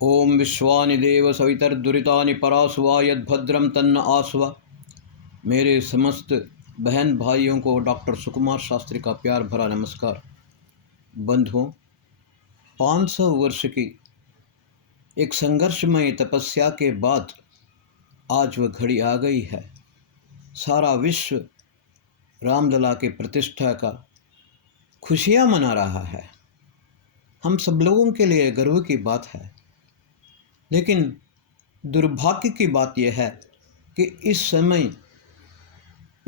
ओम विश्वानि देव सवितर्दुरितानि परासुवा यद्भद्रम तन्न आसुवा। मेरे समस्त बहन भाइयों को डॉक्टर सुकुमार शास्त्री का प्यार भरा नमस्कार। बंधुओं, 500 वर्ष की एक संघर्षमय तपस्या के बाद आज वह घड़ी आ गई है। सारा विश्व रामलला के प्रतिष्ठा का खुशियाँ मना रहा है। हम सब लोगों के लिए गर्व की बात है, लेकिन दुर्भाग्य की बात यह है कि इस समय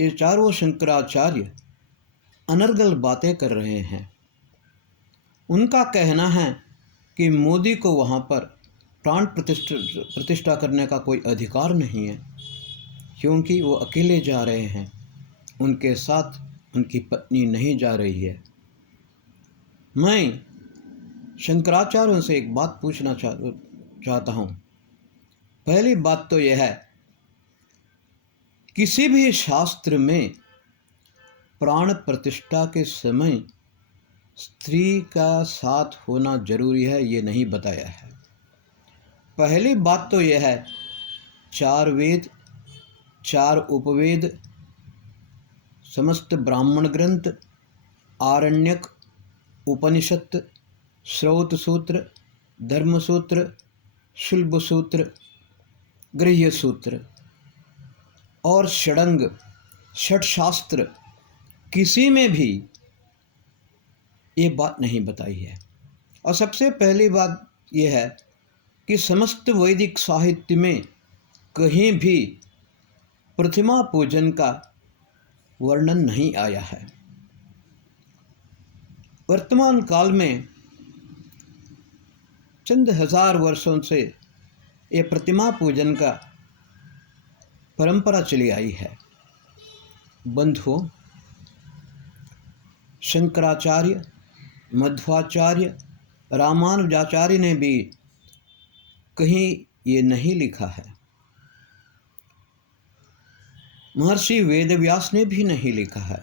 ये चारों शंकराचार्य अनर्गल बातें कर रहे हैं। उनका कहना है कि मोदी को वहाँ पर प्राण प्रतिष्ठा करने का कोई अधिकार नहीं है, क्योंकि वो अकेले जा रहे हैं, उनके साथ उनकी पत्नी नहीं जा रही है। मैं शंकराचार्यों से एक बात पूछना चाहता हूँ। पहली बात तो यह है, किसी भी शास्त्र में प्राण प्रतिष्ठा के समय स्त्री का साथ होना जरूरी है, ये नहीं बताया है। पहली बात तो यह है, 4 वेद, 4 उपवेद, समस्त ब्राह्मण ग्रंथ, आरण्यक, उपनिषद, श्रौत सूत्र, धर्म सूत्र, शुल्ब सूत्र, गृह्य सूत्र और षडंग, षट शास्त्र, किसी में भी ये बात नहीं बताई है। और सबसे पहली बात यह है कि समस्त वैदिक साहित्य में कहीं भी प्रतिमा पूजन का वर्णन नहीं आया है। वर्तमान काल में चंद हजार वर्षों से ये प्रतिमा पूजन का परंपरा चली आई है। बंधुओं, शंकराचार्य, मध्वाचार्य, रामानुजाचार्य ने भी कहीं ये नहीं लिखा है। महर्षि वेदव्यास ने भी नहीं लिखा है।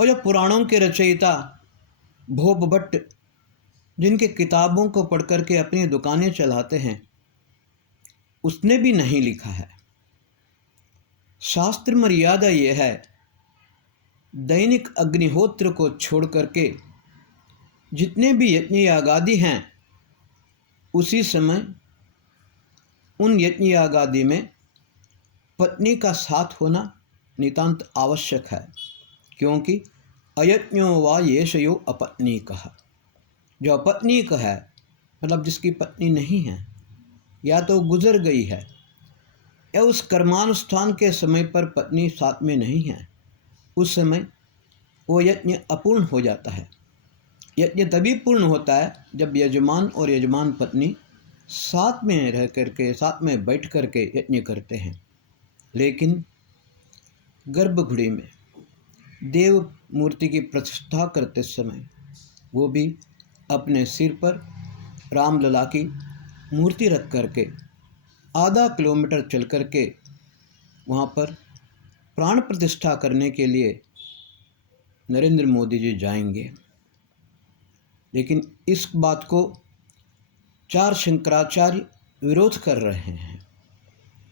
और जो पुराणों के रचयिता भोप भट्ट, जिनके किताबों को पढ़ करके अपनी दुकानें चलाते हैं, उसने भी नहीं लिखा है। शास्त्र मर्यादा यह है, दैनिक अग्निहोत्र को छोड़ करके जितने भी यज्ञ यागादि हैं, उसी समय उन यज्ञ यागादि में पत्नी का साथ होना नितांत आवश्यक है, क्योंकि अयज्ञो वा येषयो अपत्नीकः। जो अपत्नीक है, मतलब जिसकी पत्नी नहीं है, या तो गुजर गई है, या उस कर्मानुष्ठान के समय पर पत्नी साथ में नहीं है, उस समय वो यज्ञ अपूर्ण हो जाता है। यज्ञ तभी पूर्ण होता है जब यजमान और यजमान पत्नी साथ में रह करके, साथ में बैठ करके यज्ञ करते हैं। लेकिन गर्भगृह में देव मूर्ति की प्रतिष्ठा करते समय वो भी अपने सिर पर रामलला की मूर्ति रख करके आधा किलोमीटर चल करके वहाँ पर प्राण प्रतिष्ठा करने के लिए नरेंद्र मोदी जी जाएंगे। लेकिन इस बात को 4 शंकराचार्य विरोध कर रहे हैं,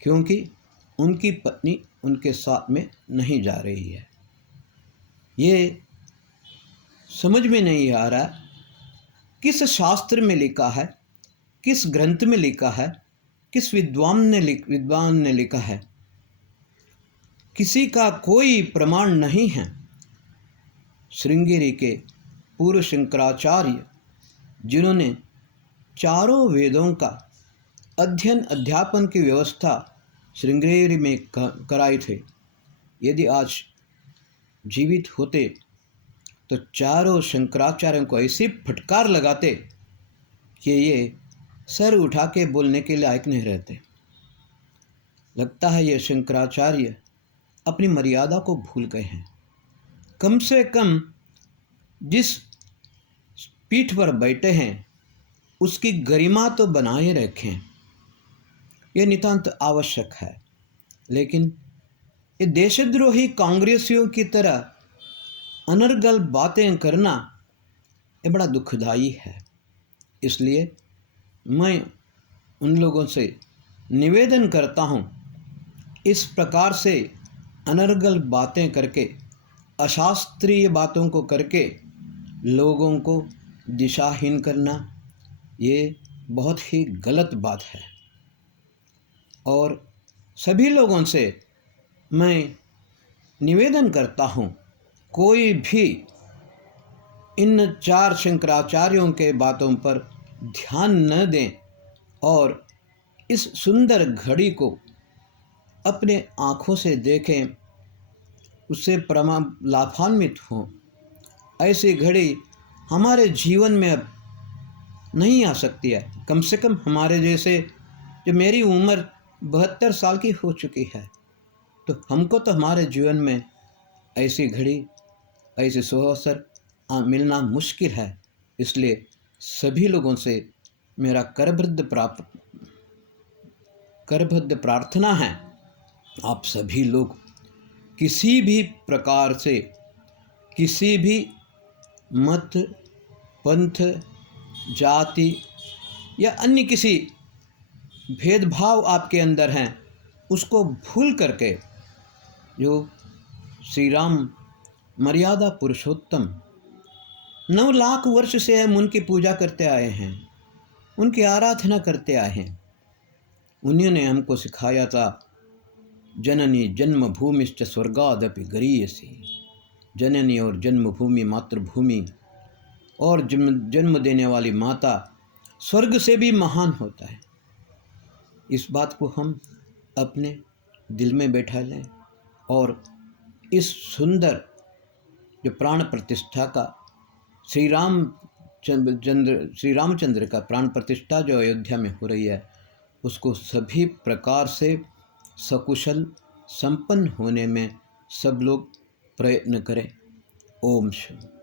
क्योंकि उनकी पत्नी उनके साथ में नहीं जा रही है। ये समझ में नहीं आ रहा किस शास्त्र में लिखा है, किस ग्रंथ में लिखा है, किस विद्वान ने लिखा है। किसी का कोई प्रमाण नहीं है। श्रृंगेरी के पूर्व शंकराचार्य, जिन्होंने चारों वेदों का अध्ययन अध्यापन की व्यवस्था श्रृंगेरी में कराई थे, यदि आज जीवित होते तो चारों शंकराचार्यों को ऐसी फटकार लगाते कि ये सर उठा के बोलने के लायक नहीं रहते। लगता है ये शंकराचार्य अपनी मर्यादा को भूल गए हैं। कम से कम जिस पीठ पर बैठे हैं उसकी गरिमा तो बनाए रखें, ये नितांत आवश्यक है। लेकिन ये देशद्रोही कांग्रेसियों की तरह अनर्गल बातें करना ये बड़ा दुखदाई है। इसलिए मैं उन लोगों से निवेदन करता हूँ, इस प्रकार से अनर्गल बातें करके, अशास्त्रीय बातों को करके लोगों को दिशाहीन करना, ये बहुत ही गलत बात है। और सभी लोगों से मैं निवेदन करता हूँ, कोई भी इन 4 शंकराचार्यों के बातों पर ध्यान न दें और इस सुंदर घड़ी को अपने आँखों से देखें, उससे लाभान्वित हों। ऐसी घड़ी हमारे जीवन में अब नहीं आ सकती है। कम से कम हमारे जैसे, जो मेरी उम्र 72 साल की हो चुकी है, तो हमको तो हमारे जीवन में ऐसी घड़ी, ऐसे सुअवसर मिलना मुश्किल है। इसलिए सभी लोगों से मेरा करबद्ध प्रार्थना है, आप सभी लोग किसी भी प्रकार से, किसी भी मत, पंथ, जाति या अन्य किसी भेदभाव आपके अंदर हैं, उसको भूल करके जो श्री राम मर्यादा पुरुषोत्तम 9 लाख वर्ष से हम उनकी पूजा करते आए हैं, उनकी आराधना करते आए हैं। उन्होंने हमको सिखाया था, जननी जन्मभूमिश्च स्वर्गादपि गरीयसी। जननी और जन्मभूमि, मातृभूमि और जन्म देने वाली माता स्वर्ग से भी महान होता है। इस बात को हम अपने दिल में बैठा लें और इस सुंदर जो प्राण प्रतिष्ठा का श्री रामचंद्र का प्राण प्रतिष्ठा जो अयोध्या में हो रही है, उसको सभी प्रकार से सकुशल संपन्न होने में सब लोग प्रयत्न करें। ओम शांति।